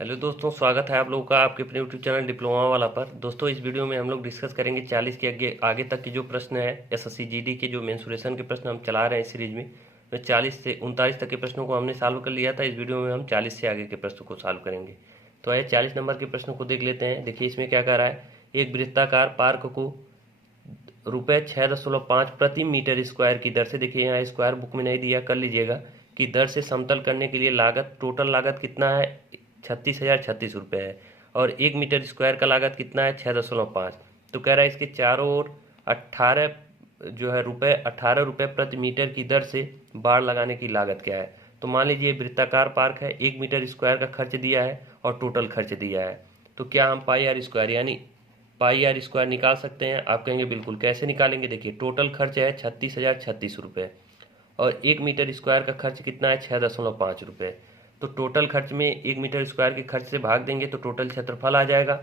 Hello दोस्तों, स्वागत है आप लोगों का आपके अपने यूट्यूब चैनल डिप्लोमा वाला पर। दोस्तों, इस वीडियो में हम लोग डिस्कस करेंगे 40 के आगे तक के जो प्रश्न है एसएससी जीडी के जो मेंसुरेशन के प्रश्न हम चला रहे हैं इस सीरीज में 40 से 39 तक के प्रश्नों को हमने सॉल्व कर लिया था। इस वीडियो में हम 40 से आगे के प्रश्नों को सॉल्व करेंगे। तो आइए 40 नंबर के प्रश्नों को देख लेते हैं। देखिए इसमें क्या कह रहा है। एक वृत्ताकार पार्क को रुपये 6.5 प्रति मीटर स्क्वायर की दर से, देखिए यहाँ स्क्वायर बुक में नहीं दिया, कर लीजिएगा, की दर से समतल करने के लिए लागत, टोटल लागत कितना है 36,036 रुपये है। और 1 मीटर स्क्वायर का लागत कितना है 6.5। तो कह रहा है इसके चारों ओर 18 जो है रुपये 18 रुपये प्रति मीटर की दर से बाड़ लगाने की लागत क्या है। तो मान लीजिए वृत्ताकार पार्क है, 1 मीटर स्क्वायर का खर्च दिया है और टोटल खर्च दिया है। तो क्या हम पाई आर स्क्वायर यानी पाई आर स्क्वायर निकाल सकते हैं? आप कहेंगे बिल्कुल, कैसे निकालेंगे। देखिए टोटल खर्च है 36,036 रुपये और 1 मीटर स्क्वायर का खर्च कितना है 6.5 रुपये। तो टोटल खर्च में 1 मीटर स्क्वायर के खर्च से भाग देंगे तो टोटल क्षेत्रफल आ जाएगा।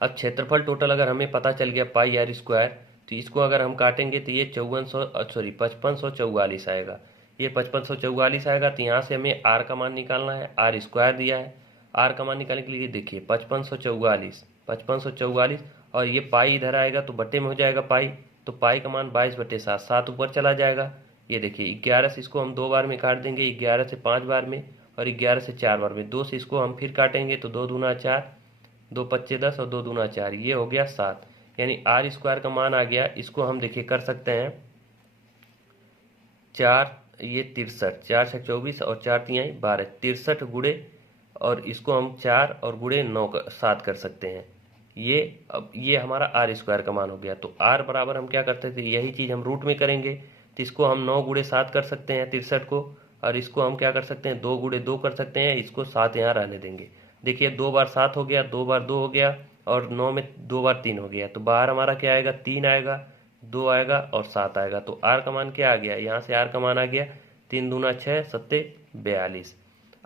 अब क्षेत्रफल टोटल अगर हमें पता चल गया पाई आर स्क्वायर, तो इसको अगर हम काटेंगे तो ये 5544 आएगा। ये 5544 आएगा। तो यहाँ से हमें आर का मान निकालना है, आर स्क्वायर दिया है। आर का मान निकालने के लिए देखिए 5544 और ये पाई इधर आएगा तो बट्टे में हो जाएगा पाई। तो पाई का मान 22/7, 7 ऊपर चला जाएगा। ये देखिए 11 से इसको हम 2 बार में काट देंगे, 11 से 5 बार में और 11 से 4 बार में। 2 से इसको हम फिर काटेंगे तो 2 दूना 4, 2 पच्चे 10 और 2 दूना 4, ये हो गया 7। यानी आर स्क्वायर का मान आ गया। इसको हम देखिए कर सकते हैं 4 ये 63, 4 छक 24 और 4 तिहाई 12, 63 गुड़े और इसको हम 4 और गुड़े 9 7 कर सकते हैं। ये अब ये हमारा आर स्क्वायर का मान हो गया। तो आर बराबर हम क्या करते थे, यही चीज़ हम रूट में करेंगे। तो इसको हम 9 गुड़े 7 कर सकते हैं 63 को, और इसको हम क्या कर सकते हैं 2 गुड़े 2 कर सकते हैं। इसको 7 यहाँ रहने देंगे। देखिए 2 बार 7 हो गया, 2 बार 2 हो गया और 9 में 2 बार 3 हो गया। तो बाहर हमारा क्या आएगा 3 आएगा, 2 आएगा और 7 आएगा। तो आर का मान क्या आ गया, यहाँ से आर का मान आ गया 3 दूना 6 सत्ते 42।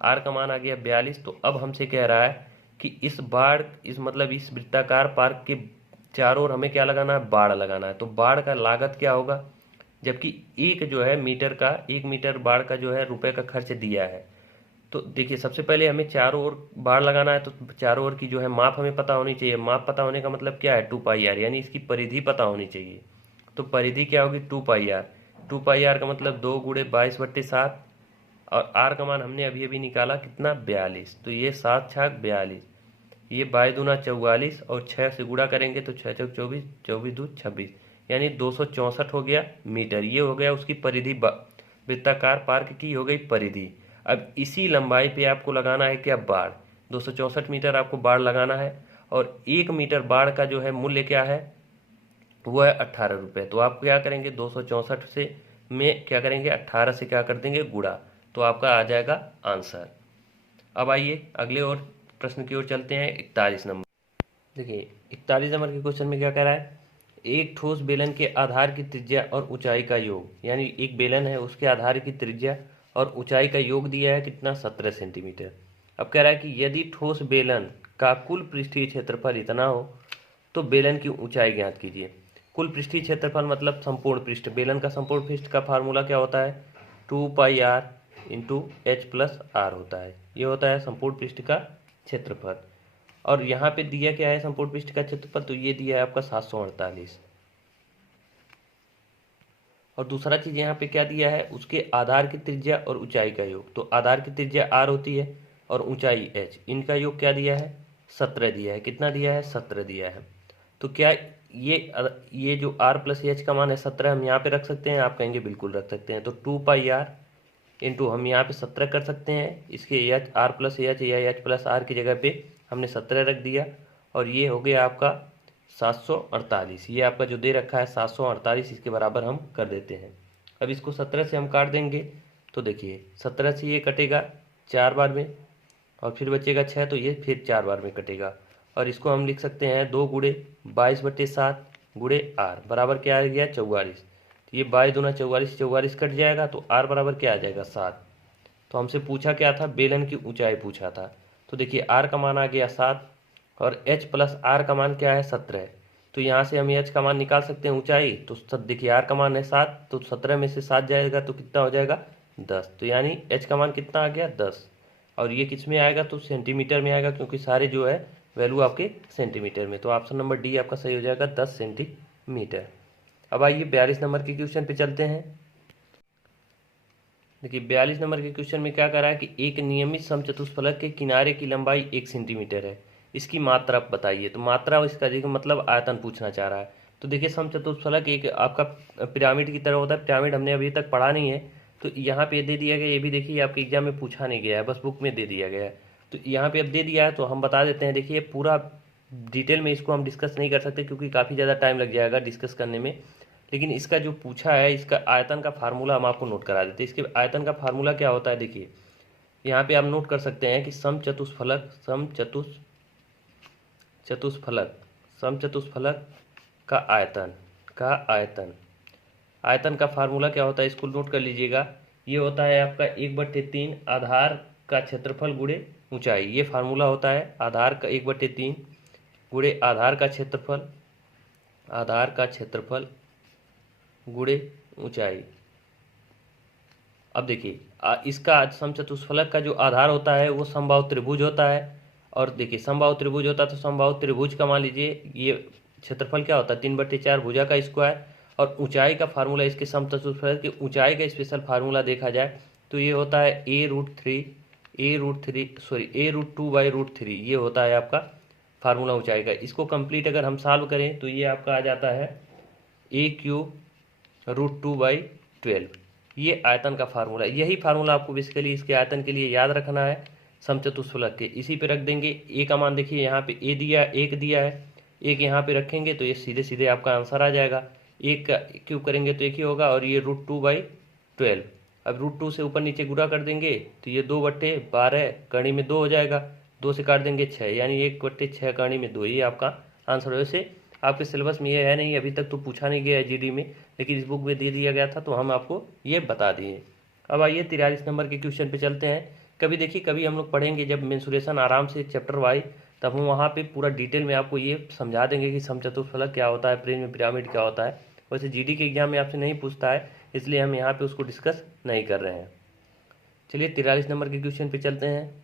आर का मान आ गया 42। तो अब हमसे कह रहा है कि इस बाढ़ इस मतलब इस वृत्ताकार पार्क के चारों ओर हमें क्या लगाना है, बाड़ लगाना है। तो बाढ़ का लागत क्या होगा, जबकि एक जो है मीटर का 1 मीटर बाढ़ का जो है रुपए का खर्च दिया है। तो देखिए सबसे पहले हमें चारों ओर बाढ़ लगाना है। तो चारों ओर की जो है माप हमें पता होनी चाहिए। माप पता होने का मतलब क्या है 2 पाई आर, यानी इसकी परिधि पता होनी चाहिए। तो परिधि क्या होगी 2 पाई आर। 2 पाई आर का मतलब 2 गुड़े 22/7 और आर का मान हमने अभी अभी निकाला कितना 42। तो ये 7 छाक 42, ये 22 दूना 44 और 6 से गुणा करेंगे तो 6 छक 24, 24 दू 26, यानी 264 हो गया मीटर। ये हो गया उसकी परिधि, वृत्ताकार पार्क की हो गई परिधि। अब इसी लंबाई पे आपको लगाना है क्या बाड़, 264 मीटर आपको बाड़ लगाना है। और 1 मीटर बाड़ का जो है मूल्य क्या है, वो है 18 रुपये। तो आप क्या करेंगे 264 से में क्या करेंगे 18 से क्या कर देंगे गुणा, तो आपका आ जाएगा आंसर। अब आइए अगले और प्रश्न की ओर चलते हैं 41 नंबर। देखिए 41 नंबर के क्वेश्चन में क्या कह रहा है, एक ठोस बेलन के आधार की त्रिज्या और ऊंचाई का योग, यानी एक बेलन है उसके आधार की त्रिज्या और ऊंचाई का योग दिया है कितना 17 सेंटीमीटर। अब कह रहा है कि यदि ठोस बेलन का कुल पृष्ठीय क्षेत्रफल इतना हो तो बेलन की ऊंचाई ज्ञात कीजिए। कुल पृष्ठीय क्षेत्रफल मतलब संपूर्ण पृष्ठ, बेलन का संपूर्ण पृष्ठ का फार्मूला क्या होता है 2 pi R into H plus R होता है। ये होता है संपूर्ण पृष्ठ का क्षेत्रफल। और यहाँ पे दिया क्या है संपूर्ण पृष्ठ का क्षेत्रफल, तो ये दिया है आपका 748। और दूसरा चीज यहाँ पे क्या दिया है, उसके आधार की त्रिज्या और ऊंचाई का योग। तो आधार की त्रिज्या आर होती है और ऊंचाई एच, इनका योग क्या दिया है 17 दिया है। कितना दिया है 17 दिया है। तो क्या ये जो आर प्लस एच का मान है 17 हम यहाँ पे रख सकते हैं? आप कहेंगे बिल्कुल रख सकते हैं। तो 2 पाई आर इंटू हम यहाँ पे 17 कर सकते हैं, इसके एच आर प्लस एच या एच प्लस आर की जगह पे हमने 17 रख दिया। और ये हो गया आपका 748। ये आपका जो दे रखा है 748, इसके बराबर हम कर देते हैं। अब इसको 17 से हम काट देंगे तो देखिए 17 से ये कटेगा 4 बार में और फिर बचेगा 6, तो ये फिर 4 बार में कटेगा। और इसको हम लिख सकते हैं 2 गुड़े 22/7 गुड़े आर बराबर क्या आ गया 44। तो ये 22 दूना 44, 44 कट जाएगा तो आर बराबर क्या आ जाएगा 7। तो हमसे पूछा क्या था, बेलन की ऊंचाई पूछा था। तो देखिए आर का मान आ गया 7 और एच प्लस आर का मान क्या है 17। तो यहाँ से हम एच का मान निकाल सकते हैं ऊंचाई। तो देखिए आर का मान है 7, तो 17 में से 7 जाएगा तो कितना हो जाएगा 10। तो यानी एच का मान कितना आ गया 10। और ये किस में आएगा, तो सेंटीमीटर में आएगा, क्योंकि सारे जो है वैल्यू आपके सेंटीमीटर में। तो ऑप्शन नंबर डी आपका सही हो जाएगा 10 सेंटीमीटर। अब आइए 42 नंबर के क्वेश्चन पे चलते हैं। देखिए 42 नंबर के क्वेश्चन में क्या कह रहा है कि एक नियमित समचतुष्फलक के किनारे की लंबाई 1 सेंटीमीटर है, इसकी मात्रा बताइए। तो मात्रा इसका देखिए मतलब आयतन पूछना चाह रहा है। तो देखिए समचतुष्फलक एक आपका पिरामिड की तरह होता है। पिरामिड हमने अभी तक पढ़ा नहीं है, तो यहाँ पे दे दिया गया, ये भी देखिए आपके एग्जाम में पूछा नहीं गया है, बस बुक में दे दिया गया है। तो यहाँ पे अब दे दिया है तो हम बता देते हैं। देखिए पूरा डिटेल में इसको हम डिस्कस नहीं कर सकते क्योंकि काफ़ी ज़्यादा टाइम लग जाएगा डिस्कस करने में, लेकिन इसका जो पूछा है इसका आयतन का फार्मूला हम आपको नोट करा देते हैं। इसके आयतन का फार्मूला क्या होता है, देखिए यहाँ पे आप नोट कर सकते हैं कि समचतुष्फलक आयतन का फार्मूला क्या होता है, इसको नोट कर लीजिएगा। ये होता है आपका 1/3 आधार का क्षेत्रफल गुणे ऊंचाई। ये फार्मूला होता है आधार का 1/3 गुणे आधार का क्षेत्रफल गुणे ऊंचाई। अब देखिए इसका समचतुष्फलक का जो आधार होता है वो समबाहु त्रिभुज होता है। और देखिए समबाहु त्रिभुज होता है तो समबाहु त्रिभुज का मान लीजिए ये क्षेत्रफल क्या होता है 3/4 भुजा का स्क्वायर। और ऊंचाई का फार्मूला इसके समचतुष्फलक की ऊंचाई का स्पेशल फार्मूला देखा जाए तो ये होता है a√2/√3 ये होता है आपका फार्मूला ऊंचाई का। इसको कंप्लीट अगर हम सॉल्व करें तो ये आपका आ जाता है a³√2/12। ये आयतन का फार्मूला, यही फार्मूला आपको बेसिकली इसके आयतन के लिए याद रखना है समचतुष्फलक के। इसी पे रख देंगे ए का मान, देखिए यहाँ पे ए दिया 1 दिया है, 1 यहाँ पे रखेंगे तो ये सीधे सीधे आपका आंसर आ जाएगा। 1 का क्यूब करेंगे तो 1 ही होगा और ये √2/12। अब √2 से ऊपर नीचे गुणा कर देंगे तो ये 2/12 कड़ी में 2 हो जाएगा, 2 से काट देंगे 6 यानी 1/6 कड़ी में 2, ये आपका आंसर। वैसे आपके सिलेबस में ये है नहीं, अभी तक तो पूछा नहीं गया है जीडी में, लेकिन इस बुक में दे दिया गया था तो हम आपको ये बता दिए। अब आइए 43 नंबर के क्वेश्चन पे चलते हैं। कभी देखिए कभी हम लोग पढ़ेंगे जब मेंसुरेशन आराम से चैप्टर वाइज, तब हम वहाँ पे पूरा डिटेल में आपको ये समझा देंगे कि समचतुष्फलक क्या होता है, प्रिज्म पिरामिड क्या होता है। वैसे जीडी के एग्जाम में आपसे नहीं पूछता है, इसलिए हम यहाँ पे उसको डिस्कस नहीं कर रहे हैं। चलिए 43 नंबर के क्वेश्चन पे चलते हैं।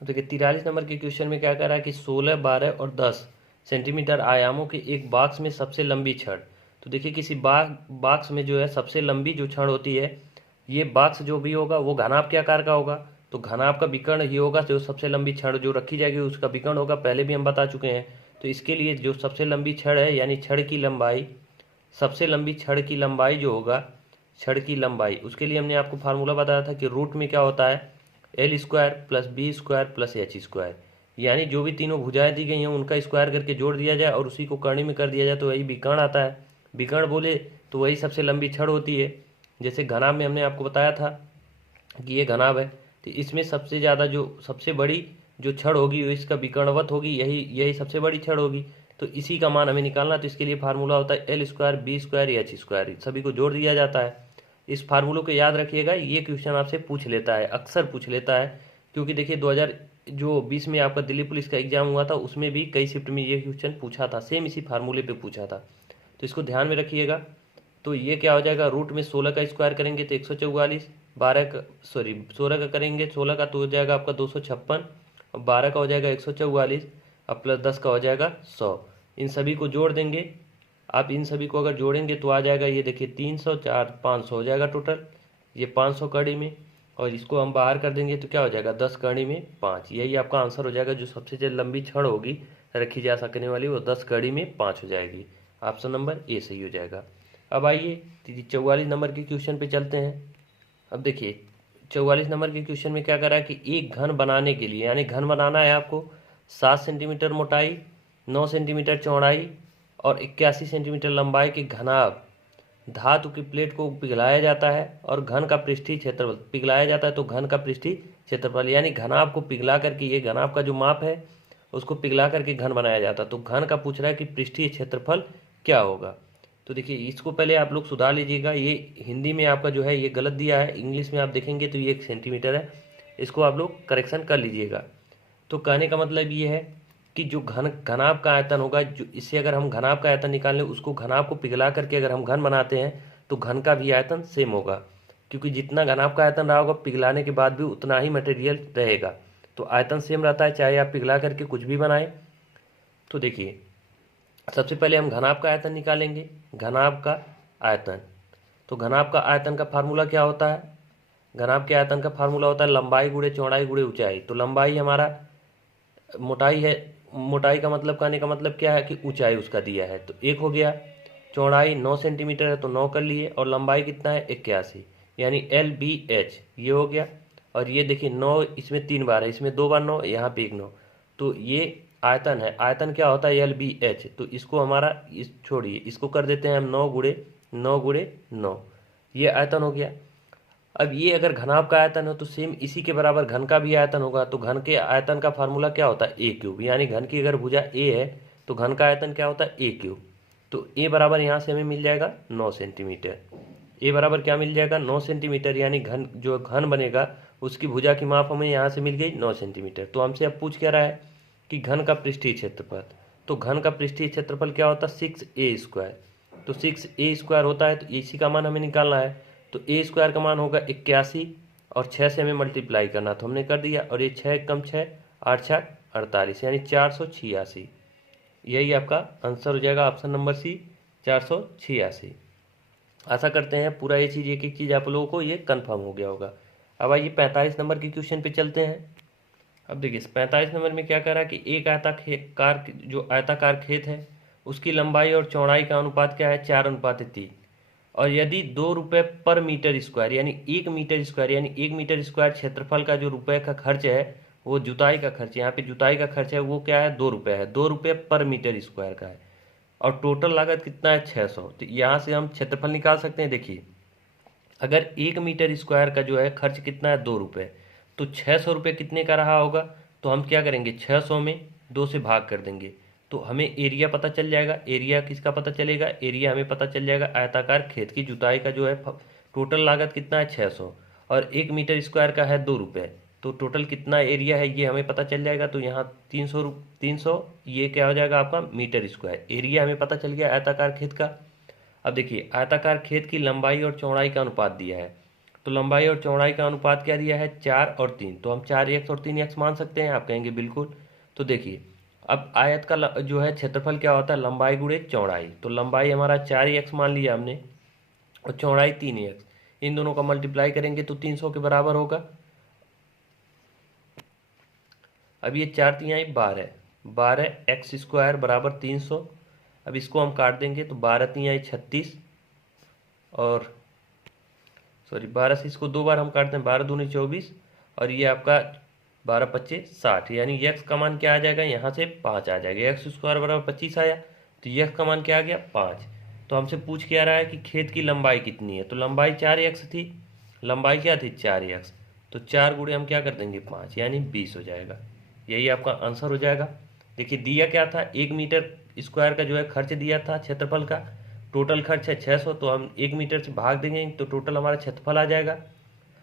देखिए 43 नंबर के क्वेश्चन में क्या कह रहा है कि 16, 12 और 10 सेंटीमीटर आयामों के एक बॉक्स में सबसे लंबी छड़। तो देखिए किसी बॉक्स में जो है सबसे लंबी जो छड़ होती है, ये बॉक्स जो भी होगा वो घनाभ के आकार का होगा। तो घनाभ का विकर्ण ही होगा, जो सबसे लंबी छड़ जो रखी जाएगी उसका विकर्ण होगा, पहले भी हम बता चुके हैं। तो इसके लिए जो सबसे लंबी छड़ है यानी छड़ की लंबाई, सबसे लंबी छड़ की लंबाई जो होगा, छड़ की लंबाई, उसके लिए हमने आपको फार्मूला बताया था कि रूट में क्या होता है L² + B² + H², यानी जो भी तीनों भुजाएं दी गई हैं उनका स्क्वायर करके जोड़ दिया जाए और उसी को करनी में कर दिया जाए तो वही विकर्ण आता है। विकर्ण बोले तो वही सबसे लंबी छड़ होती है। जैसे घनाभ में हमने आपको बताया था कि ये घनाभ है, तो इसमें सबसे ज़्यादा जो सबसे बड़ी जो छड़ होगी वो इसका विकर्णवत होगी, यही सबसे बड़ी छड़ होगी। तो इसी का मान हमें निकालना, तो इसके लिए फार्मूला होता है L² B² H², सभी को जोड़ दिया जाता है। इस फार्मूलों को याद रखिएगा, ये क्वेश्चन आपसे पूछ लेता है, अक्सर पूछ लेता है, क्योंकि देखिए 2020 में आपका दिल्ली पुलिस का एग्जाम हुआ था, उसमें भी कई शिफ्ट में ये क्वेश्चन पूछा था, सेम इसी फार्मूले पे पूछा था। तो इसको ध्यान में रखिएगा। तो ये क्या हो जाएगा, रूट में 16 का स्क्वायर करेंगे तो 144, 16 का करेंगे 16 का तो हो जाएगा आपका 256, और 12 का हो जाएगा 144, और प्लस 10 का हो जाएगा 100। इन सभी को जोड़ देंगे, आप इन सभी को अगर जोड़ेंगे तो आ जाएगा ये देखिए 300, 4, 500 हो जाएगा टोटल, ये 500 कड़ी में, और इसको हम बाहर कर देंगे तो क्या हो जाएगा 10 कड़ी में 5, यही आपका आंसर हो जाएगा। जो सबसे जो लंबी छड़ होगी रखी जा सकने वाली वो 10 कड़ी में 5 हो जाएगी। ऑप्शन नंबर ए सही हो जाएगा। अब आइए 44 नंबर के क्वेश्चन पे चलते हैं। अब देखिए 44 नंबर के क्वेश्चन में क्या कर रहा है कि एक घन बनाने के लिए, यानी घन बनाना है आपको, 7 सेंटीमीटर मोटाई, 9 सेंटीमीटर चौड़ाई और 81 सेंटीमीटर लंबाई की घनाभ धातु की प्लेट को पिघलाया जाता है और घन का पृष्ठीय क्षेत्रफल पिघलाया जाता है। तो घन का पृष्ठीय क्षेत्रफल यानी घनाभ को पिघला करके, ये घनाभ का जो माप है उसको पिघला करके घन बनाया जाता है। तो घन का पूछ रहा है कि पृष्ठीय क्षेत्रफल क्या होगा। तो देखिए इसको पहले आप लोग सुधार लीजिएगा, ये हिंदी में आपका जो है ये गलत दिया है, इंग्लिश में आप देखेंगे तो ये 1 सेंटीमीटर है, इसको आप लोग करेक्शन कर लीजिएगा। तो कहने का मतलब ये है कि जो घनाभ का आयतन होगा, जो इससे अगर हम घनाभ का आयतन निकाल लें, उसको घनाभ को पिघला करके अगर हम घन बनाते हैं तो घन का भी आयतन सेम होगा। क्योंकि जितना घनाभ का आयतन रहा होगा पिघलाने के बाद भी उतना ही मटेरियल रहेगा। तो आयतन सेम रहता है चाहे आप पिघला करके कुछ भी बनाएं। तो देखिए सबसे पहले हम घनाभ का आयतन निकालेंगे। घनाभ का आयतन, तो घनाभ का आयतन का फार्मूला क्या होता है? घनाभ के आयतन का फार्मूला होता है लंबाई गुणे चौड़ाई गुणे ऊंचाई। तो लंबाई हमारा मोटाई है, मोटाई का मतलब कहने का मतलब क्या है कि ऊंचाई उसका दिया है, तो 1 हो गया। चौड़ाई 9 सेंटीमीटर है तो 9 कर लिए, और लंबाई कितना है 81, यानी LBH ये हो गया। और ये देखिए 9 इसमें 3 बार है, इसमें 2 बार 9, यहाँ पे 1 9, तो ये आयतन है। आयतन क्या होता है LBH, तो इसको हमारा इस छोड़िए, इसको कर देते हैं हम 9 गुणे 9 गुणे 9, ये आयतन हो गया। अब ये अगर घनाभ का आयतन हो तो सेम इसी के बराबर घन का भी आयतन होगा। तो घन के आयतन का फार्मूला क्या होता है A3, यानी घन की अगर भुजा A है तो घन का आयतन क्या होता है A3। तो A बराबर यहाँ से हमें मिल जाएगा 9 सेंटीमीटर। A बराबर क्या मिल जाएगा 9 सेंटीमीटर, यानी घन जो घन बनेगा उसकी भुजा की माप हमें यहाँ से मिल गई 9 सेंटीमीटर। तो हमसे अब पूछ क्या रहा है कि घन का पृष्ठीय क्षेत्रफल। तो घन का पृष्ठीय क्षेत्रफल क्या होता है 6a²। तो 6a² होता है, तो इसी का मान हमें निकालना है। तो a² का मान होगा 81, और 6 से हमें मल्टीप्लाई करना, तो हमने कर दिया। और ये 6 कम 6 8 6 48, यानी 486। यही आपका आंसर हो जाएगा, ऑप्शन नंबर सी 486। आशा करते हैं पूरा ये चीज़ एक एक चीज़ आप लोगों को ये कंफर्म हो गया होगा। अब आइए 45 नंबर के क्वेश्चन पे चलते हैं। अब देखिए 45 नंबर में क्या कह रहा है कि एक आयताकार जो आयताकार खेत है उसकी लंबाई और चौड़ाई का अनुपात क्या है 4:3, और यदि 2 रुपये पर मीटर स्क्वायर, यानी 1 मीटर स्क्वायर, यानी 1 मीटर स्क्वायर क्षेत्रफल का जो रुपए का खर्च है वो जुताई का खर्च, यहाँ पे जुताई का खर्च है वो क्या है 2 रुपये है, 2 रुपये पर मीटर स्क्वायर का है, और टोटल लागत कितना है 600। तो यहाँ से हम क्षेत्रफल निकाल सकते हैं। देखिए अगर 1 मीटर स्क्वायर का जो है खर्च कितना है 2 रुपये, तो 600 रुपये कितने का रहा होगा, तो हम क्या करेंगे 600 में 2 से भाग कर देंगे, तो हमें एरिया पता चल जाएगा। एरिया किसका पता चलेगा, एरिया हमें पता चल जाएगा आयताकार खेत की जुताई का जो है टोटल लागत कितना है 600, और 1 मीटर स्क्वायर का है 2 रुपये, तो टोटल कितना एरिया है ये हमें पता चल जाएगा। तो यहाँ 300 ये क्या हो जाएगा आपका मीटर स्क्वायर, एरिया हमें पता चल गया आयताकार खेत का। अब देखिए आयताकार खेत की लंबाई और चौड़ाई का अनुपात दिया है, तो लंबाई और चौड़ाई का अनुपात क्या दिया है 4 और 3, तो हम 4x और 3x मान सकते हैं, आप कहेंगे बिल्कुल। तो देखिए अब आयत का जो है क्षेत्रफल क्या होता है लंबाई गुणे चौड़ाई, तो लंबाई हमारा 4x मान लिया हमने और चौड़ाई 3x, इन दोनों का मल्टीप्लाई करेंगे तो 300 के बराबर होगा। अब ये 4 3 12, 12x² बराबर 300। अब इसको हम काट देंगे तो 12 3 36, और सॉरी 12 से इसको 2 बार हम काटते हैं, 12 दूनी 24, और ये आपका 12 25 60, यानी x का मान क्या आ जाएगा यहाँ से 5 आ जाएगा। x² बराबर 25 आया, तो x का मान क्या आ गया 5। तो हमसे पूछ क्या रहा है कि खेत की लंबाई कितनी है, तो लंबाई 4x थी, लंबाई क्या थी 4x, तो 4 गुणे हम क्या कर देंगे 5, यानी 20 हो जाएगा। यही आपका आंसर हो जाएगा। देखिए दिया क्या था 1 मीटर स्क्वायर का जो है खर्च दिया था क्षेत्रफल का, टोटल खर्च है 600, तो हम 1 मीटर से भाग देंगे तो टोटल हमारा क्षेत्रफल आ जाएगा।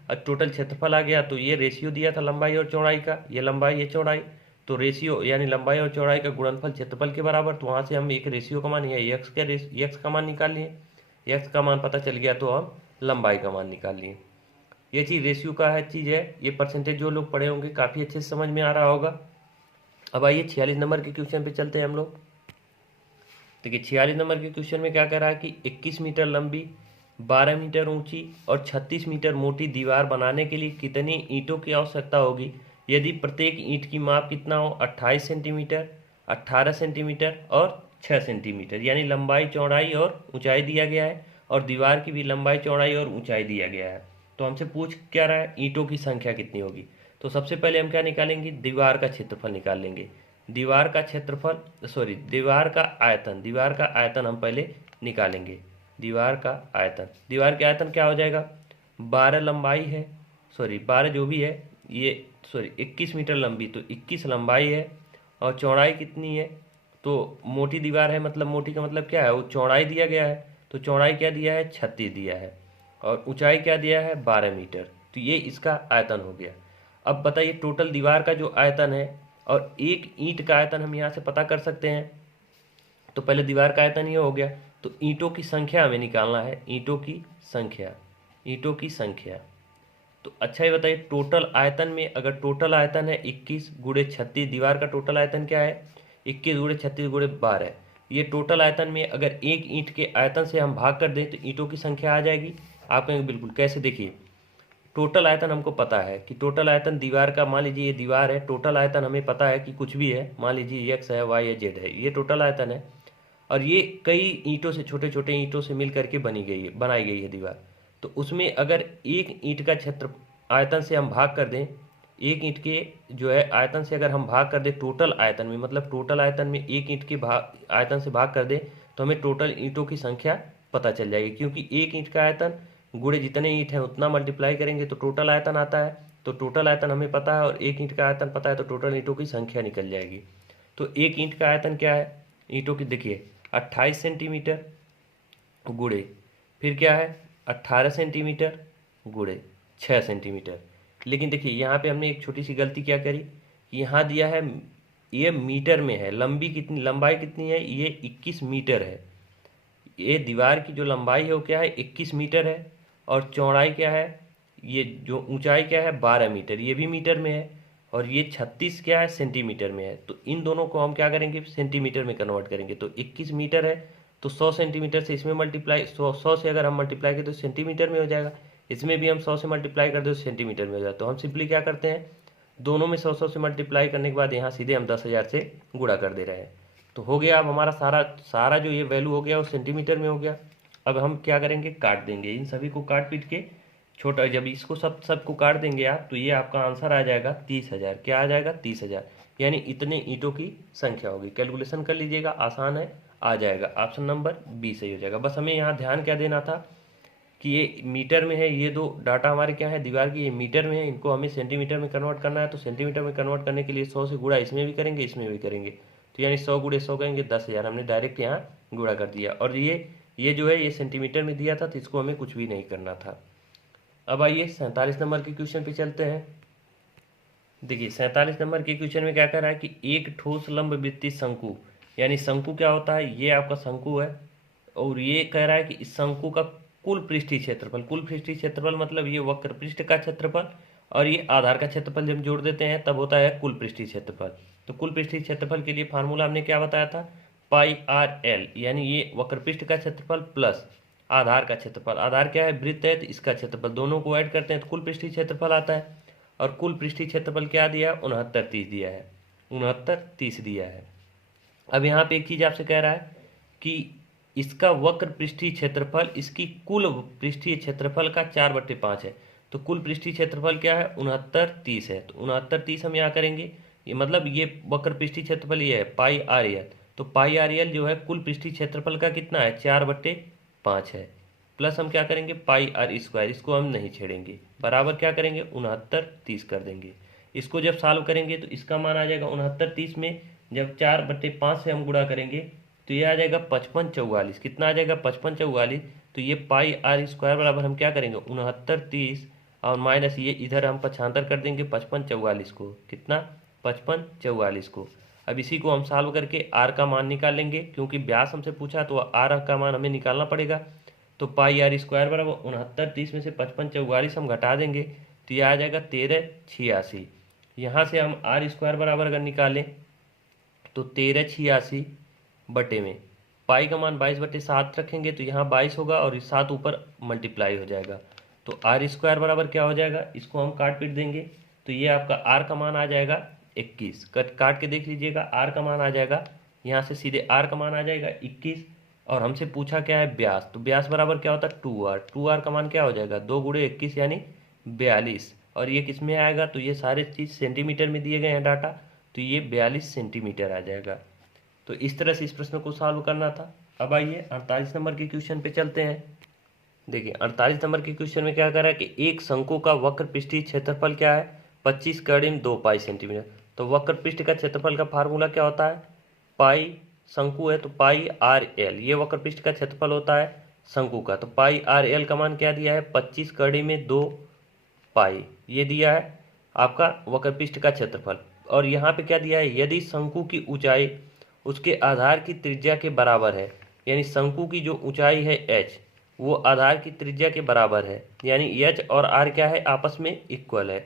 अब टोटल क्षेत्रफल आ गया तो ये रेशियो दिया था लंबाई और चौड़ाई का, ये लंबाई ये चौड़ाई, तो रेशियो यानी लंबाई और चौड़ाई का गुणनफल क्षेत्रफल के बराबर, तो वहाँ से हम एक रेशियो का मान या एक्स का मान निकाल लिए, एक्स का मान पता चल गया तो हम लंबाई का मान निकाल लिए। ये चीज़ रेशियो का है चीज़ है, ये परसेंटेज जो लोग पढ़े होंगे काफ़ी अच्छे से समझ में आ रहा होगा। अब आइए 46 नंबर के क्वेश्चन पे चलते हैं हम लोग। देखिए 46 नंबर के क्वेश्चन में क्या कह रहा है कि 21 मीटर लंबी 12 मीटर ऊंची और 36 मीटर मोटी दीवार बनाने के लिए कितनी ईंटों की आवश्यकता होगी यदि प्रत्येक ईंट की माप कितना हो 28 सेंटीमीटर, 18 सेंटीमीटर और 6 सेंटीमीटर, यानी लंबाई चौड़ाई और ऊंचाई दिया गया है, और दीवार की भी लंबाई चौड़ाई और ऊंचाई दिया गया है। तो हमसे पूछ क्या रहा है ईंटों की संख्या कितनी होगी। तो सबसे पहले हम क्या निकालेंगे दीवार का क्षेत्रफल निकाल लेंगे। दीवार का क्षेत्रफल सॉरी दीवार का आयतन हम पहले निकालेंगे। दीवार का आयतन, दीवार के आयतन क्या हो जाएगा 12 लंबाई है, सॉरी 12 जो भी है ये सॉरी 21 मीटर लंबी, तो 21 लंबाई है, और चौड़ाई कितनी है, तो मोटी दीवार है, मतलब मोटी का मतलब क्या है वो चौड़ाई दिया गया है, तो चौड़ाई क्या दिया है 36 दिया है, और ऊंचाई क्या दिया है 12 मीटर, तो ये इसका आयतन हो गया। अब बताइए टोटल दीवार का जो आयतन है और एक ईंट का आयतन हम यहाँ से पता कर सकते हैं। तो पहले दीवार का आयतन ये हो गया, तो ईंटों की संख्या हमें निकालना है, ईंटों की संख्या। ईंटों की संख्या। तो अच्छा ये बताइए, टोटल आयतन में अगर टोटल आयतन है 21 गुणे 36, दीवार का टोटल आयतन क्या है 21 गुणे 36 गुणे 12। ये टोटल आयतन में अगर एक ईंट के आयतन से हम भाग कर दें तो ईंटों की संख्या आ जाएगी। आप कहेंगे बिल्कुल कैसे, देखिए टोटल आयतन हमको पता है कि टोटल आयतन दीवार का, मान लीजिए ये दीवार है, टोटल आयतन हमें पता है कि कुछ भी है, मान लीजिए एक्स है, वाई है, जेड है, ये टोटल आयतन है। और ये कई ईंटों से, छोटे छोटे ईंटों से मिल करके बनाई गई है दीवार। तो उसमें अगर एक ईंट का क्षेत्र आयतन से हम भाग कर दें, एक ईंट के जो है आयतन से अगर हम भाग कर दें टोटल आयतन में, मतलब टोटल आयतन में एक ईंट के आयतन से भाग कर दें, तो हमें टोटल ईंटों की संख्या पता चल जाएगी। क्योंकि एक ईंट का आयतन गुणे जितने ईंट हैं उतना मल्टीप्लाई करेंगे तो टोटल आयतन आता है। तो टोटल आयतन हमें पता है और एक ईंट का आयतन पता है, तो टोटल ईंटों की संख्या निकल जाएगी। तो एक ईंट का आयतन क्या है ईंटों की, देखिए 28 सेंटीमीटर गुणे, फिर क्या है 18 सेंटीमीटर गुणे 6 सेंटीमीटर। लेकिन देखिए यहाँ पे हमने एक छोटी सी गलती क्या करी, यहाँ दिया है ये मीटर में है, लंबाई कितनी है, ये 21 मीटर है। ये दीवार की जो लंबाई है वो क्या है 21 मीटर है, और चौड़ाई क्या है, ये जो ऊंचाई क्या है 12 मीटर, ये भी मीटर में है, और ये 36 क्या है सेंटीमीटर में है। तो इन दोनों को हम क्या करेंगे सेंटीमीटर में कन्वर्ट करेंगे। तो 21 मीटर है तो 100 सेंटीमीटर से इसमें मल्टीप्लाई, 100 से अगर हम मल्टीप्लाई करें तो सेंटीमीटर में हो जाएगा, इसमें भी हम 100 से मल्टीप्लाई कर दे तो सेंटीमीटर में हो जाएगा। तो हम सिंपली क्या करते हैं, दोनों में 100 से मल्टीप्लाई करने के बाद यहाँ सीधे हम 10,000 से गुणा कर दे रहे हैं। तो हो गया, अब हमारा सारा सारा जो ये वैल्यू हो गया वो सेंटीमीटर में हो गया। अब हम क्या करेंगे, काट देंगे इन सभी को, काट पीट के छोटा, जब इसको सबको काट देंगे आप, तो ये आपका आंसर आ जाएगा 30,000। क्या आ जाएगा 30,000, यानी इतने ईंटों की संख्या होगी। कैलकुलेशन कर लीजिएगा, आसान है, आ जाएगा। ऑप्शन नंबर बी सही हो जाएगा। बस हमें यहाँ ध्यान क्या देना था कि ये मीटर में है, ये दो डाटा हमारे क्या है दीवार की, ये मीटर में है, इनको हमें सेंटीमीटर में कन्वर्ट करना है। तो सेंटीमीटर में कन्वर्ट करने के लिए 100 से गुणा इसमें भी करेंगे, इसमें भी करेंगे। तो यानी 100 गुणे 100 करेंगे 10,000, हमने डायरेक्ट यहाँ गुणा कर दिया। और ये जो है ये सेंटीमीटर में दिया था, तो इसको हमें कुछ भी नहीं करना था। अब आइए 47 नंबर के क्वेश्चन पे चलते हैं। देखिए 47 नंबर के क्वेश्चन में क्या कह रहा है कि एक ठोस लंब वृत्तीय शंकु, यानी शंकु क्या होता है, ये आपका शंकु है, और ये कह रहा है कि इस शंकु का कुल पृष्ठीय क्षेत्रफल, कुल पृष्ठीय क्षेत्रफल मतलब ये वक्र पृष्ठ का क्षेत्रफल और ये आधार का क्षेत्रफल जब जोड़ देते हैं तब होता है कुल पृष्ठीय क्षेत्रफल। तो कुल पृष्ठीय क्षेत्रफल के लिए फार्मूला हमने क्या बताया था, पाई आर एल, यानी ये वक्र पृष्ठ का क्षेत्रफल प्लस आधार का क्षेत्रफल, आधार क्या है वृत्त है तो इसका क्षेत्रफल, दोनों को ऐड करते हैं तो कुल पृष्ठीय क्षेत्रफल आता है। और कुल पृष्ठीय क्षेत्रफल क्या दिया है 69 30 दिया है, 69 30 दिया है। अब यहाँ पे एक चीज आपसे कह रहा है कि इसका वक्र पृष्ठीय क्षेत्रफल इसकी कुल पृष्ठीय क्षेत्रफल का 4/5 है। तो कुल पृष्ठीय क्षेत्रफल क्या है 69 30 है, तो 69 30 हम यहाँ करेंगे, ये मतलब ये वक्र पृष्ठीय क्षेत्रफल ये है पाई आर एल। तो पाई आर एल जो है कुल पृष्ठीय क्षेत्रफल का कितना है 4/5 है, प्लस हम क्या करेंगे पाई आर स्क्वायर, इसको हम नहीं छेड़ेंगे, बराबर क्या करेंगे 69 30 कर देंगे। इसको जब सॉल्व करेंगे तो इसका मान आ जाएगा 69 30 में जब 4/5 से हम गुणा करेंगे तो ये आ जाएगा 55 44, कितना आ जाएगा 55 44। तो ये पाई आर स्क्वायर बराबर हम क्या करेंगे 69 30 और माइनस ये इधर हम पक्षांतर कर देंगे 55 44 को, कितना 55 44 को। अब इसी को हम सॉल्व करके आर का मान निकाल लेंगे, क्योंकि व्यास हमसे पूछा तो आर का मान हमें निकालना पड़ेगा। तो पाई आर स्क्वायर बराबर 69 30 में से 55 44 हम घटा देंगे तो ये आ जाएगा 13 86। यहाँ से हम आर स्क्वायर बराबर अगर निकालें तो 13 86 बटे में पाई का मान 22/7 रखेंगे तो यहाँ 22 होगा और 7 ऊपर मल्टीप्लाई हो जाएगा। तो आर स्क्वायर बराबर क्या हो जाएगा, इसको हम काट पीट देंगे तो ये आपका आर का मान आ जाएगा 21। काट के देख लीजिएगा, आर का मान आ जाएगा, यहाँ से सीधे आर का मान आ जाएगा 21। और हमसे पूछा क्या है व्यास, तो व्यास बराबर क्या होता है 2r, 2r का मान क्या हो जाएगा 2 गुणे 21 यानी 42। और ये किस में आएगा, तो ये सारे चीज़ सेंटीमीटर में दिए गए हैं डाटा, तो ये 42 सेंटीमीटर आ जाएगा। तो इस तरह से इस प्रश्न को सॉल्व करना था। अब आइए 48 नंबर के क्वेश्चन पे चलते हैं। देखिए 48 नंबर के क्वेश्चन में क्या कर रहा है कि एक शंकु का वक्र पृष्ठीय क्षेत्रफल क्या है 25 कड़िम 2 पाई सेंटीमीटर। तो वक्र पृष्ठ का क्षेत्रफल का फार्मूला क्या होता है, पाई, शंकु है तो पाई आर एल, ये वक्र पृष्ठ का क्षेत्रफल होता है शंकु का। तो पाई आर एल का मान क्या दिया है 25 कड़ी में 2 पाई, ये दिया है आपका वक्र पृष्ठ का क्षेत्रफल। और यहाँ पे क्या दिया है, यदि शंकु की ऊंचाई उसके आधार की त्रिज्या के बराबर है, यानी शंकु की जो ऊंचाई है h वो आधार की त्रिज्या के बराबर है, यानी एच और आर क्या है, आपस में इक्वल है।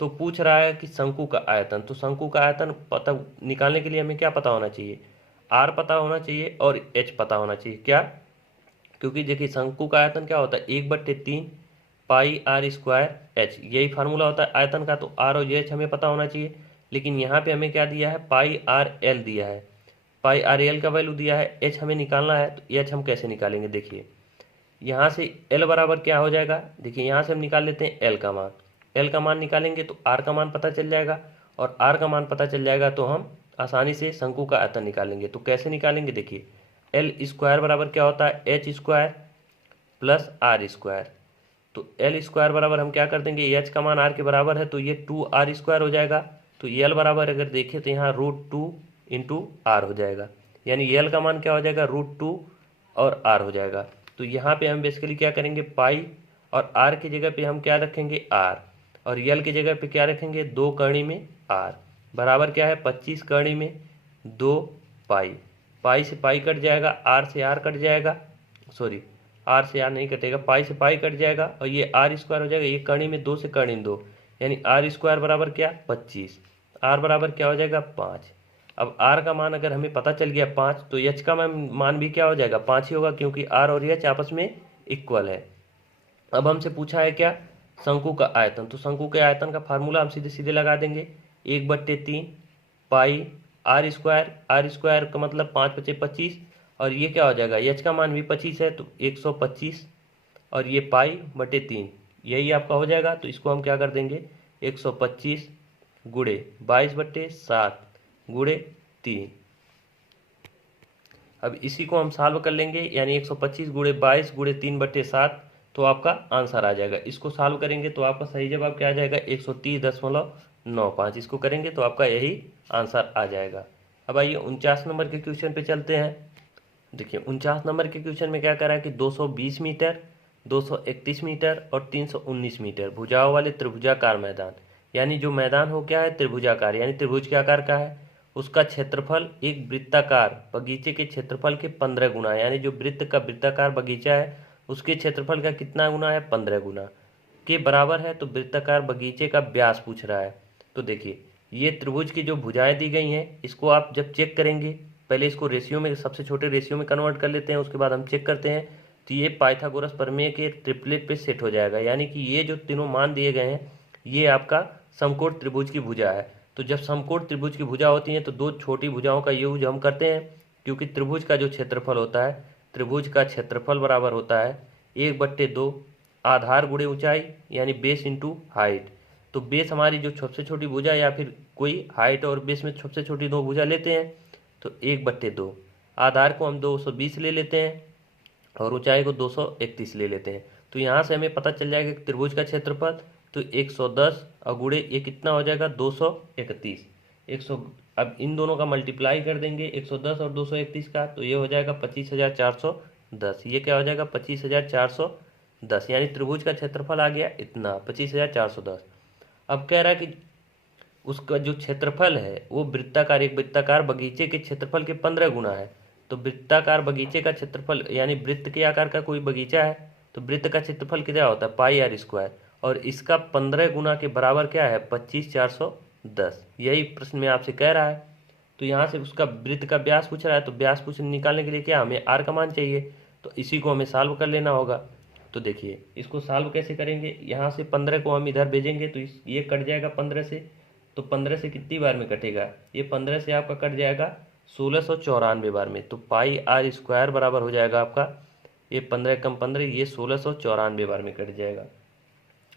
तो पूछ रहा है कि शंकु का आयतन, तो शंकु का आयतन पता निकालने के लिए हमें क्या पता होना चाहिए, आर पता होना चाहिए और एच पता होना चाहिए। क्या, क्योंकि देखिए शंकु का आयतन क्या होता है, 1/3 पाई आर स्क्वायर एच, यही फार्मूला होता है आयतन का। तो आर और एच हमें पता होना चाहिए, लेकिन यहाँ पे हमें क्या दिया है, पाई आर एल दिया है, पाई आर एल का वैल्यू दिया है, एच हमें निकालना है। तो एच हम कैसे निकालेंगे, देखिए यहाँ से एल बराबर क्या हो जाएगा, देखिए यहाँ से हम निकाल लेते हैं एल का मान, एल का मान निकालेंगे तो आर का मान पता चल जाएगा, और आर का मान पता चल जाएगा तो हम आसानी से शंकु का आयतन निकालेंगे। तो कैसे निकालेंगे, देखिए एल स्क्वायर बराबर क्या होता है, H square plus R square. तो एल स्क्वायर बराबर हम क्या कर देंगे, एच का मान आर के बराबर है तो ये 2r² हो जाएगा। तो एल बराबर अगर देखें तो यहाँ √2 इंटू आर हो जाएगा, यानी एल का मान क्या हो जाएगा, √2 और आर हो जाएगा। तो यहाँ पे हम बेसिकली क्या करेंगे, पाई और आर की जगह पे हम क्या रखेंगे, आर, और यल की जगह पे क्या रखेंगे, 2 करनी में आर, बराबर क्या है 25 करनी में 2 पाई, पाई से पाई कट जाएगा, आर से आर कट जाएगा, सॉरी आर से आर नहीं कटेगा, पाई से पाई कट जाएगा, और ये आर स्क्वायर हो जाएगा, ये करनी में 2 से करनी में 2, यानी आर स्क्वायर बराबर क्या 25, आर बराबर क्या हो जाएगा 5। अब आर का मान अगर हमें पता चल गया 5, तो एच का मान भी क्या हो जाएगा 5 ही होगा, क्योंकि आर और एच आपस में इक्वल है। अब हमसे पूछा है क्या, शंकु का आयतन, तो शंकु के आयतन का फार्मूला हम सीधे सीधे लगा देंगे, 1/3 पाई आर स्क्वायर का मतलब 5×5 = 25, और ये क्या हो जाएगा, एच का मान भी 25 है तो 125, और ये पाई/3 यही आपका हो जाएगा। तो इसको हम क्या कर देंगे, 125 गुणे 22/7 गुणे 3। अब इसी को हम सॉल्व कर लेंगे, यानी 125 गुणे 22 गुणे 3/7, तो आपका आंसर आ जाएगा। इसको सॉल्व करेंगे तो आपका सही जवाब क्या आ जाएगा, 130.95। इसको करेंगे तो आपका यही आंसर आ जाएगा। अब आइए 49 नंबर के क्वेश्चन पे चलते हैं। देखिए 49 नंबर के क्वेश्चन में क्या करा है कि 220 मीटर, 231 मीटर और 319 मीटर भुजाओं वाले त्रिभुजाकार मैदान, यानी जो मैदान हो क्या है, त्रिभुजाकार, यानी त्रिभुज के आकार का है, उसका क्षेत्रफल एक वृत्ताकार बगीचे के क्षेत्रफल के 15 गुना, यानी जो वृत्त का वृत्ताकार बगीचा है उसके क्षेत्रफल का कितना गुना है, 15 गुना के बराबर है। तो वृत्ताकार बगीचे का व्यास पूछ रहा है। तो देखिए ये त्रिभुज की जो भुजाएं दी गई हैं, इसको आप जब चेक करेंगे, पहले इसको रेशियो में, सबसे छोटे रेशियो में कन्वर्ट कर लेते हैं, उसके बाद हम चेक करते हैं, तो ये पाइथागोरस प्रमेय के ट्रिपलेट पे सेट हो जाएगा, यानी कि ये जो तीनों मान दिए गए हैं ये आपका समकोण त्रिभुज की भुजा है। तो जब समकोण त्रिभुज की भुजा होती है तो दो छोटी भुजाओं का यूज हम करते हैं, क्योंकि त्रिभुज का जो क्षेत्रफल होता है, त्रिभुज का क्षेत्रफल बराबर होता है 1/2 आधार गुणे ऊंचाई, यानी बेस इंटू हाइट। तो बेस हमारी जो सबसे छोटी भुजा, या फिर कोई हाइट और बेस में सबसे छोटी दो भुजा लेते हैं, तो 1/2 आधार को हम 220 ले लेते हैं और ऊंचाई को 231 ले लेते हैं। तो यहाँ से हमें पता चल जाएगा कि त्रिभुज का क्षेत्रफल तो 110 और गुणे ये कितना हो जाएगा 231, 100। अब इन दोनों का मल्टीप्लाई कर देंगे 110 और 231 का, तो ये हो जाएगा 25,410। ये क्या हो जाएगा 25,410, यानी त्रिभुज का क्षेत्रफल आ गया इतना 25,410। अब कह रहा है कि उसका जो क्षेत्रफल है वो वृत्ताकार, एक वृत्ताकार बगीचे के क्षेत्रफल के 15 गुना है। तो वृत्ताकार बगीचे का क्षेत्रफल, यानी वृत्त के आकार का कोई बगीचा है तो वृत्त का क्षेत्रफल कितना होता है, पाई आर स्क्वायर, और इसका 15 गुना के बराबर क्या है 25,410। यही प्रश्न में आपसे कह रहा है। तो यहाँ से उसका वृत्त का व्यास पूछ रहा है, तो व्यास पूछ निकालने के लिए क्या हमें आर का मान चाहिए, तो इसी को हमें सॉल्व कर लेना होगा। तो देखिए इसको सॉल्व कैसे करेंगे, यहाँ से 15 को हम इधर भेजेंगे तो ये कट जाएगा 15 से, तो 15 से कितनी बार में कटेगा, ये 15 से आपका कट जाएगा 1694 बार में। तो पाई आर स्क्वायर बराबर हो जाएगा आपका, ये 15 कम 15, ये 1694 बार में कट जाएगा।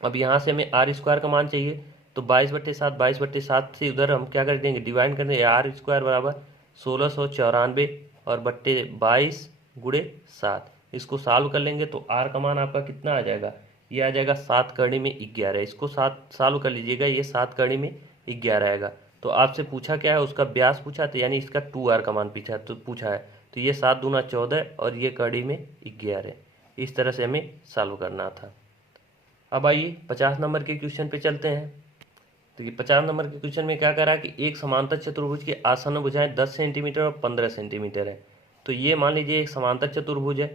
अब यहाँ से हमें आर स्क्वायर का मान चाहिए, तो 22/7 से उधर हम क्या कर देंगे, डिवाइड कर देंगे, आर स्क्वायर बराबर 1694 और बट्टे 22 गुणे 7। इसको सॉल्व कर लेंगे तो आर का मान आपका कितना आ जाएगा, ये आ जाएगा 7 करने में 11। इसको 7 सॉल्व कर लीजिएगा, ये 7 करने में 11 आएगा। तो आपसे पूछा क्या है, उसका व्यास पूछा, तो यानी इसका 2r का मान पूछा है, तो ये 7 दूना 14 और ये कड़ी में 11। इस तरह से हमें सॉल्व करना था। अब आइए 50 नंबर के क्वेश्चन पे चलते हैं। तो ये 50 नंबर के क्वेश्चन में क्या करा कि एक समांतर चतुर्भुज की आसन्न भुजाएं 10 सेंटीमीटर और 15 सेंटीमीटर है। तो ये मान लीजिए एक समांतर चतुर्भुज है,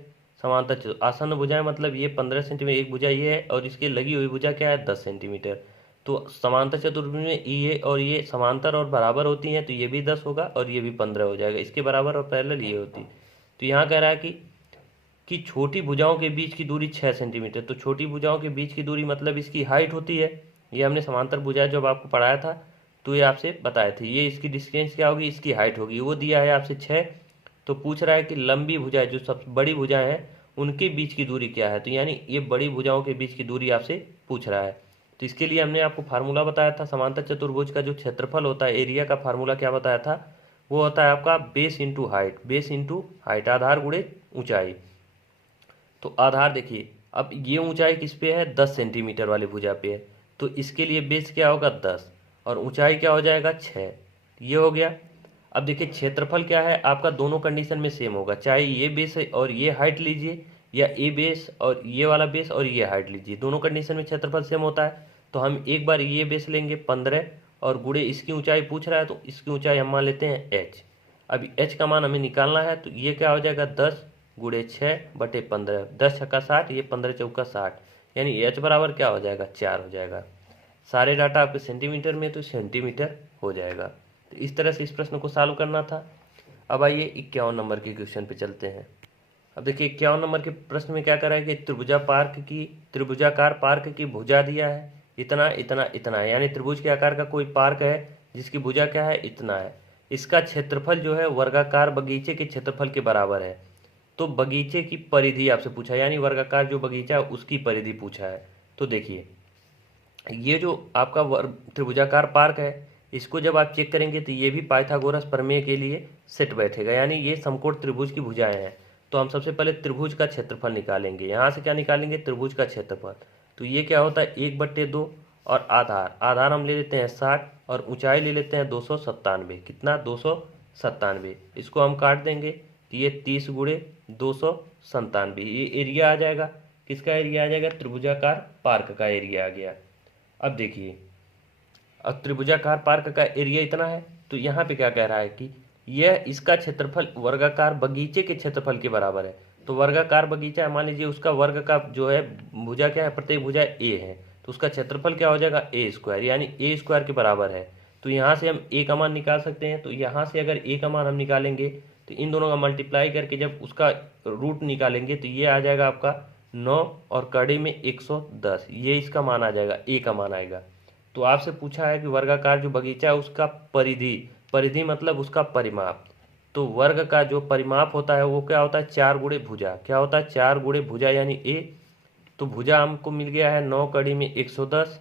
समांतर आसन्न भुजाएं मतलब ये 15 सेंटीमीटर एक भुजा ये है और इसकी लगी हुई भुजा क्या है 10 सेंटीमीटर। तो समांतर चतुर्भुज में ये और ये समांतर और बराबर होती हैं, तो ये भी 10 होगा और ये भी 15 हो जाएगा, इसके बराबर और पैरेलल ये होती। तो यहाँ कह रहा है कि छोटी भुजाओं के बीच की दूरी 6 सेंटीमीटर। तो छोटी भुजाओं के बीच की दूरी मतलब इसकी हाइट होती है। ये हमने समांतर भुजा जब आपको पढ़ाया था तो ये आपसे बताए थे, ये इसकी डिस्टेंस क्या होगी, इसकी हाइट होगी। वो दिया है आपसे 6। तो पूछ रहा है कि लंबी भुजाएं जो सबसे बड़ी भुजाएं हैं उनके बीच की दूरी क्या है। तो यानी ये बड़ी भुजाओं के बीच की दूरी आपसे पूछ रहा है। तो इसके लिए हमने आपको फार्मूला बताया था, समांतर चतुर्भुज का जो क्षेत्रफल होता है एरिया का फार्मूला क्या बताया था, वो होता है आपका base into height. Base into height, आधार गुणे ऊंचाई। तो आधार देखिए, अब ये ऊंचाई किस पे है, 10 सेंटीमीटर वाली भुजा पे है, तो इसके लिए बेस क्या होगा 10 और ऊंचाई क्या हो जाएगा 6। ये हो गया। अब देखिए क्षेत्रफल क्या है आपका, दोनों कंडीशन में सेम होगा, चाहे ये बेस और ये हाइट लीजिए या ए बेस और ये वाला बेस और ये हाइट लीजिए, दोनों कंडीशन में क्षेत्रफल सेम होता है। तो हम एक बार ये बेस लेंगे 15 और गुणे इसकी ऊंचाई पूछ रहा है, तो इसकी ऊंचाई हम मान लेते हैं h। अब h का मान हमें निकालना है, तो ये क्या हो जाएगा 10 गुणे 6/15, 10 छक्का 60, ये 15 चौका 60, यानी h बराबर क्या हो जाएगा 4 हो जाएगा। सारे डाटा आपके सेंटीमीटर में, तो सेंटीमीटर हो जाएगा। तो इस तरह से इस प्रश्न को सॉल्व करना था। अब आइए 51 नंबर के क्वेश्चन पे चलते हैं। अब देखिए 51 नंबर के प्रश्न में क्या करा है कि त्रिभुजाकार पार्क की भुजा दिया है इतना इतना इतना है, यानी त्रिभुज के आकार का कोई पार्क है जिसकी भुजा क्या है इतना है। इसका क्षेत्रफल जो है वर्गाकार बगीचे के क्षेत्रफल के बराबर है। तो बगीचे की परिधि आपसे पूछा, यानी वर्गाकार जो बगीचा है उसकी परिधि पूछा है। तो देखिए ये जो आपका त्रिभुजाकार पार्क है, इसको जब आप चेक करेंगे तो ये भी पाइथागोरस प्रमेय के लिए सेट बैठेगा, यानी ये समकोण त्रिभुज की भुजाएं हैं। तो हम सबसे पहले त्रिभुज का क्षेत्रफल निकालेंगे। यहाँ से क्या निकालेंगे, त्रिभुज का क्षेत्रफल। तो ये क्या होता है 1/2 और आधार हम ले लेते हैं 60 और ऊंचाई ले लेते हैं 297। कितना 297। इसको हम काट देंगे तो ये 30 गुणे 297, ये एरिया आ जाएगा। किसका एरिया आ जाएगा, त्रिभुजाकार पार्क का एरिया आ गया। अब देखिए अब त्रिभुजाकार पार्क का एरिया इतना है, तो यहाँ पे क्या कह रहा है कि यह इसका क्षेत्रफल वर्गाकार बगीचे के क्षेत्रफल के बराबर है। तो वर्गाकार बगीचा है, मान लीजिए उसका वर्ग का जो है भुजा क्या है, प्रत्येक भुजा ए है, तो उसका क्षेत्रफल क्या हो जाएगा ए स्क्वायर, यानी ए स्क्वायर के बराबर है। तो यहाँ से हम ए का मान निकाल सकते हैं। तो यहाँ से अगर ए का मान हम निकालेंगे तो इन दोनों का मल्टीप्लाई करके जब उसका रूट निकालेंगे तो ये आ जाएगा आपका 9 और कड़ी में 110, ये इसका मान आ जाएगा, ए का मान आएगा। तो आपसे पूछा है कि वर्गाकार जो बगीचा है उसका परिधि मतलब उसका परिमाप। तो वर्ग का जो परिमाप होता है वो क्या होता है 4 गुणे भुजा, क्या होता है 4 गुणे भुजा यानी ए। तो भुजा हमको मिल गया है 9 कड़ी में 110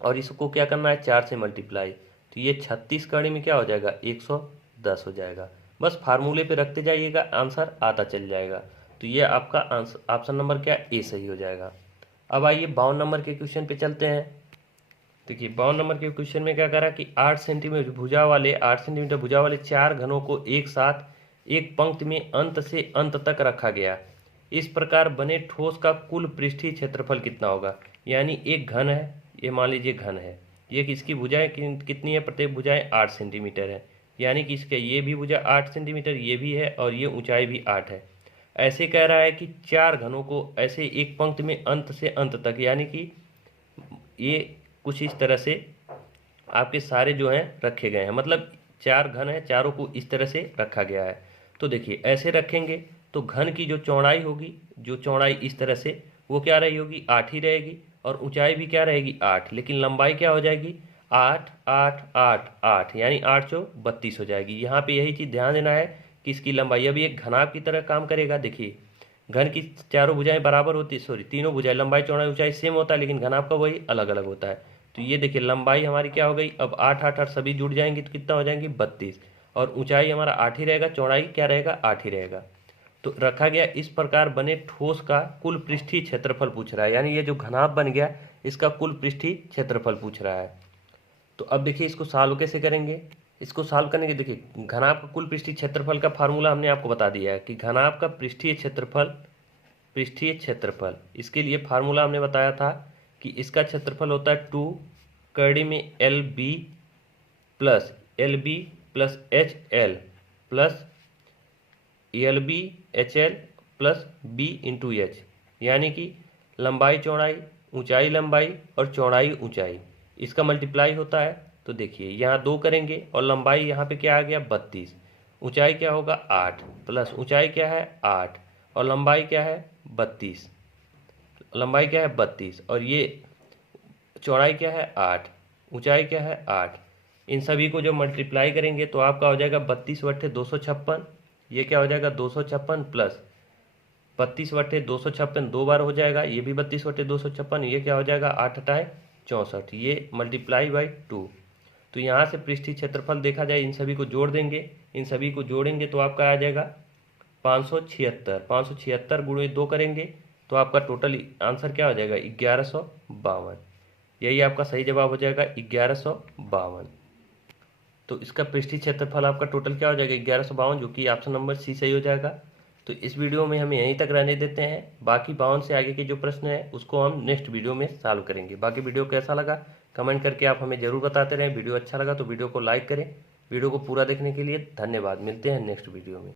और इसको क्या करना है 4 से मल्टीप्लाई, तो ये 36 कड़ी में क्या हो जाएगा 110 हो जाएगा। बस फार्मूले पे रखते जाइएगा, आंसर आता चल जाएगा। तो ये आपका आंसर ऑप्शन नंबर क्या ए सही हो जाएगा। अब आइए 52 नंबर के क्वेश्चन पे चलते हैं। देखिए 52 नंबर के क्वेश्चन में क्या करा कि 8 सेंटीमीटर भुजा वाले 4 घनों को एक साथ एक पंक्ति में अंत से अंत तक रखा गया। इस प्रकार बने ठोस का कुल पृष्ठीय क्षेत्रफल कितना होगा। यानी एक घन है, ये मान लीजिए घन है, ये किसकी भुजाएं कितनी है, प्रत्येक भुजाएं 8 सेंटीमीटर है, यानी कि इसका ये भी भुजा 8 सेंटीमीटर ये भी है और ये ऊंचाई भी 8 है। ऐसे कह रहा है कि 4 घनों को ऐसे एक पंक्ति में अंत से अंत तक, यानी कि ये कुछ इस तरह से आपके सारे जो हैं रखे गए हैं, मतलब 4 घन है, चारों को इस तरह से रखा गया है। तो देखिए ऐसे रखेंगे तो घन की जो चौड़ाई होगी, जो चौड़ाई इस तरह से वो क्या रही होगी 8 ही रहेगी और ऊंचाई भी क्या रहेगी 8, लेकिन लंबाई क्या हो जाएगी 8 8 8 8, यानी 8 चौ 32 हो जाएगी। यहाँ पे यही चीज़ ध्यान देना है कि इसकी लंबाई अभी एक घनाभ की तरह काम करेगा। देखिए घन की चारों भुजाएं बराबर होती है, तीनों भुजाएं लंबाई चौड़ाई ऊंचाई सेम होता है, लेकिन घनाभ का वही अलग अलग होता है। तो ये देखिए लंबाई हमारी क्या हो गई, अब 8 8 8 सभी जुड़ जाएंगी तो कितना हो जाएंगी 32, और ऊंचाई हमारा 8 ही रहेगा, चौड़ाई क्या रहेगा 8 ही रहेगा। तो रखा गया। इस प्रकार बने ठोस का कुल पृष्ठीय क्षेत्रफल पूछ रहा है, यानी ये जो घनाभ बन गया इसका कुल पृष्ठीय क्षेत्रफल पूछ रहा है। तो अब देखिए इसको सॉल्व कैसे करेंगे। इसको सॉल्व करने के देखिए घनाभ का कुल पृष्ठीय क्षेत्रफल का फार्मूला हमने आपको बता दिया है कि घनाभ का पृष्ठीय क्षेत्रफल, इसके लिए फार्मूला हमने बताया था कि इसका क्षेत्रफल होता है 2 कड़ी में LB plus H L plus LB HL plus B into H, यानी कि लंबाई चौड़ाई, ऊंचाई लंबाई और चौड़ाई ऊंचाई, इसका मल्टीप्लाई होता है। तो देखिए यहाँ 2 करेंगे और लंबाई यहाँ पे क्या आ गया 32, ऊंचाई क्या होगा 8 प्लस ऊंचाई क्या है 8 और लंबाई क्या है 32, लंबाई क्या है 32 और ये चौड़ाई क्या है 8, ऊंचाई क्या है 8। इन सभी को जब मल्टीप्लाई करेंगे तो आपका हो जाएगा 32/256, ये क्या हो जाएगा 256 प्लस 32/256 दो बार हो जाएगा, ये भी 32/256, ये क्या हो जाएगा 8×8 = 64, ये मल्टीप्लाई बाई 2। तो यहाँ से पृष्ठीय क्षेत्रफल देखा जाए, इन सभी को जोड़ देंगे, इन सभी को जोड़ेंगे तो आपका आ जाएगा 576, 576 गुणे 2 करेंगे तो आपका टोटल आंसर क्या हो जाएगा 1152। यही आपका सही जवाब हो जाएगा 1152। तो इसका पृष्ठीय क्षेत्रफल आपका टोटल क्या हो जाएगा 1152, जो कि ऑप्शन नंबर सी सही हो जाएगा। तो इस वीडियो में हम यहीं तक रहने देते हैं, बाकी 52 से आगे के जो प्रश्न है उसको हम नेक्स्ट वीडियो में सॉल्व करेंगे। बाकी वीडियो कैसा लगा कमेंट करके आप हमें जरूर बताते रहें। वीडियो अच्छा लगा तो वीडियो को लाइक करें। वीडियो को पूरा देखने के लिए धन्यवाद। मिलते हैं नेक्स्ट वीडियो में।